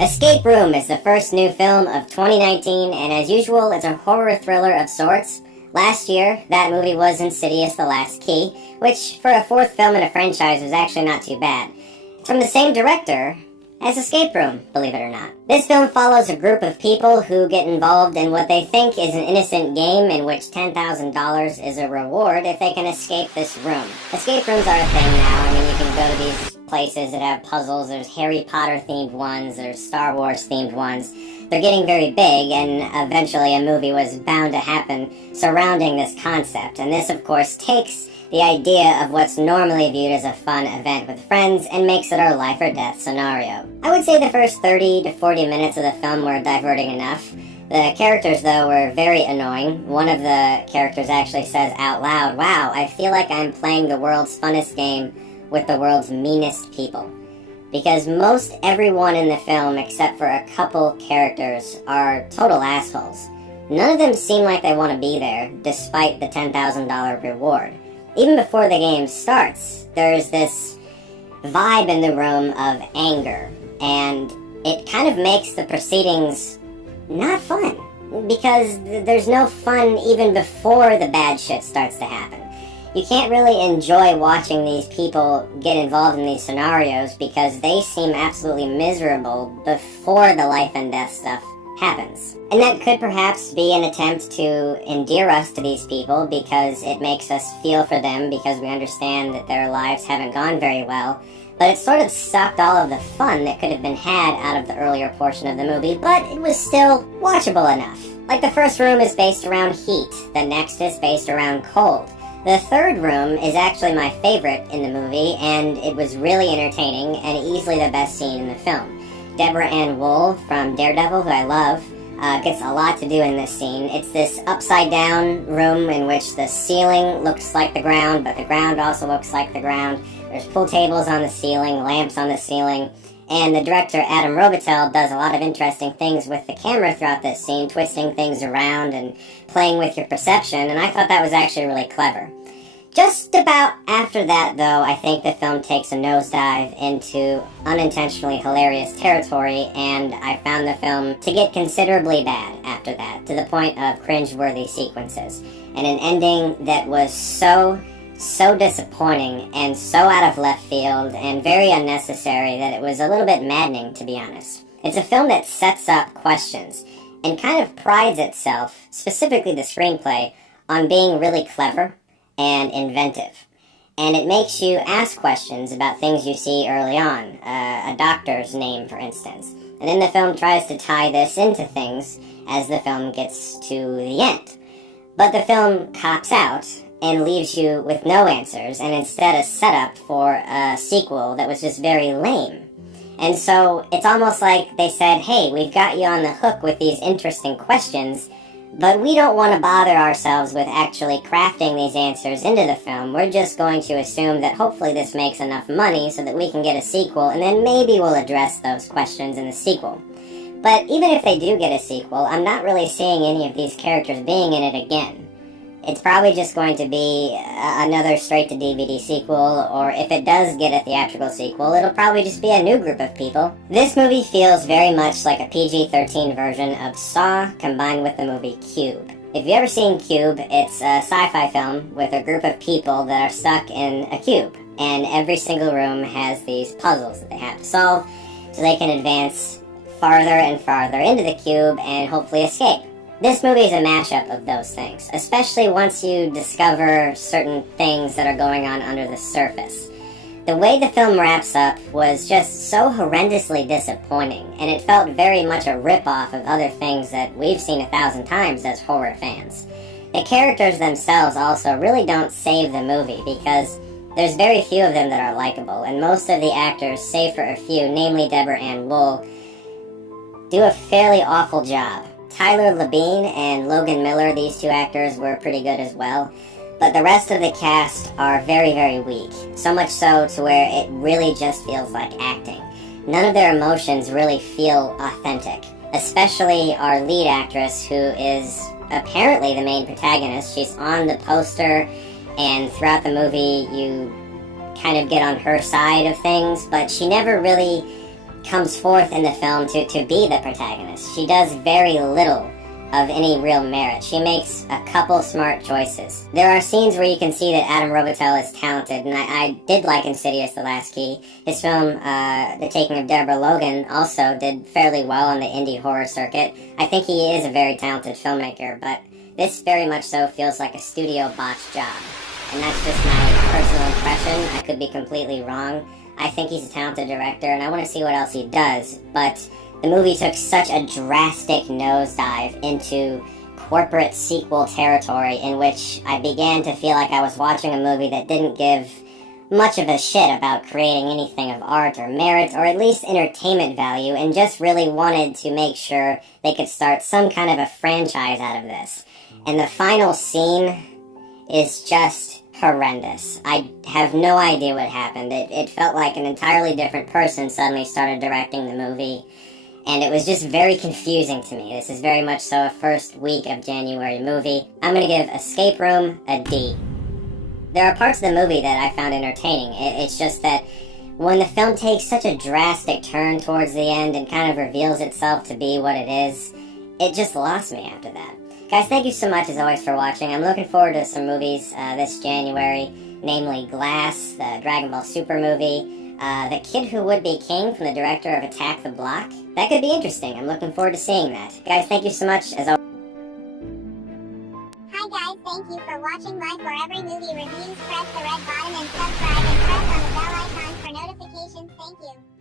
Escape Room is the first new film of 2019, and as usual, it's a horror thriller of sorts. Last year, that movie was Insidious: The Last Key, which, for a fourth film in a franchise, was actually not too bad. It's from the same director as Escape Room, believe it or not. This film follows a group of people who get involved in what they think is an innocent game in which $10,000 is a reward if they can escape this room. Escape rooms are a thing now. I mean, you can go to these places that have puzzles. There's Harry Potter themed ones, there's Star Wars themed ones. They're getting very big, and eventually a movie was bound to happen surrounding this concept. And this, of course, takes the idea of what's normally viewed as a fun event with friends and makes it our life or death scenario. I would say the first 30 to 40 minutes of the film were diverting enough. The characters, though, were very annoying. One of the characters actually says out loud, "Wow, I feel like I'm playing the world's funnest game with the world's meanest people." Because most everyone in the film, except for a couple characters, are total assholes. None of them seem like they want to be there, despite the $10,000 reward. Even before the game starts, there's this vibe in the room of anger, and it kind of makes the proceedings not fun, because there's no fun even before the bad shit starts to happen. You can't really enjoy watching these people get involved in these scenarios because they seem absolutely miserable before the life and death stuff happens. And that could perhaps be an attempt to endear us to these people because it makes us feel for them because we understand that their lives haven't gone very well. But it sort of sucked all of the fun that could have been had out of the earlier portion of the movie, but it was still watchable enough. Like the first room is based around heat, the next is based around cold. The third room is actually my favorite in the movie, and it was really entertaining and easily the best scene in the film. Deborah Ann Woll from Daredevil, who I love, gets a lot to do in this scene. It's this upside-down room in which the ceiling looks like the ground, but the ground also looks like the ground. There's pool tables on the ceiling, lamps on the ceiling, and the director, Adam Robitel, does a lot of interesting things with the camera throughout this scene, twisting things around and playing with your perception, and I thought that was actually really clever. Just about after that, though, I think the film takes a nosedive into unintentionally hilarious territory, and I found the film to get considerably bad after that, to the point of cringe-worthy sequences, and an ending that was so disappointing and so out of left field and very unnecessary that it was a little bit maddening, to be honest. It's a film that sets up questions and kind of prides itself, specifically the screenplay, on being really clever and inventive. And it makes you ask questions about things you see early on, a doctor's name, for instance. And then the film tries to tie this into things as the film gets to the end. But the film cops out and leaves you with no answers, and instead a setup for a sequel that was just very lame. And so it's almost like they said, hey, we've got you on the hook with these interesting questions, but we don't want to bother ourselves with actually crafting these answers into the film. We're just going to assume that hopefully this makes enough money so that we can get a sequel, and then maybe we'll address those questions in the sequel. But even if they do get a sequel, I'm not really seeing any of these characters being in it again. It's probably just going to be another straight-to-DVD sequel, or if it does get a theatrical sequel, it'll probably just be a new group of people. This movie feels very much like a PG-13 version of Saw combined with the movie Cube. If you've ever seen Cube, it's a sci-fi film with a group of people that are stuck in a cube, and every single room has these puzzles that they have to solve so they can advance farther and farther into the cube and hopefully escape. This movie is a mashup of those things, especially once you discover certain things that are going on under the surface. The way the film wraps up was just so horrendously disappointing, and it felt very much a rip-off of other things that we've seen 1,000 times as horror fans. The characters themselves also really don't save the movie because there's very few of them that are likable, and most of the actors, save for a few, namely Deborah Ann Woll, do a fairly awful job. Tyler Labine and Logan Miller, these two actors, were pretty good as well, but the rest of the cast are very, very weak, so much so to where it really just feels like acting. None of their emotions really feel authentic, especially our lead actress, who is apparently the main protagonist. She's on the poster, and throughout the movie you kind of get on her side of things, but she never really comes forth in the film to be the protagonist. She does very little of any real merit. She makes a couple smart choices. There are scenes where you can see that Adam Robitel is talented, and I did like Insidious: The Last Key. His film, The Taking of Deborah Logan, also did fairly well on the indie horror circuit. I think he is a very talented filmmaker, but this very much so feels like a studio botched job. And that's just my personal impression. I could be completely wrong. I think he's a talented director, and I want to see what else he does, but the movie took such a drastic nosedive into corporate sequel territory in which I began to feel like I was watching a movie that didn't give much of a shit about creating anything of art or merit or at least entertainment value, and just really wanted to make sure they could start some kind of a franchise out of this. And the final scene is just horrendous. I have no idea what happened. It felt like an entirely different person suddenly started directing the movie. And it was just very confusing to me. This is very much so a first week of January movie. I'm going to give Escape Room a D. There are parts of the movie that I found entertaining. It's just that when the film takes such a drastic turn towards the end and kind of reveals itself to be what it is, it just lost me after that. Guys, thank you so much as always for watching. I'm looking forward to some movies this January, namely Glass, the Dragon Ball Super movie, The Kid Who Would Be King from the director of Attack the Block. That could be interesting. I'm looking forward to seeing that. Guys, thank you so much as always. Hi guys, thank you for watching my For Every Movie Reviews. Press the red button and subscribe and press on the bell icon for notifications. Thank you.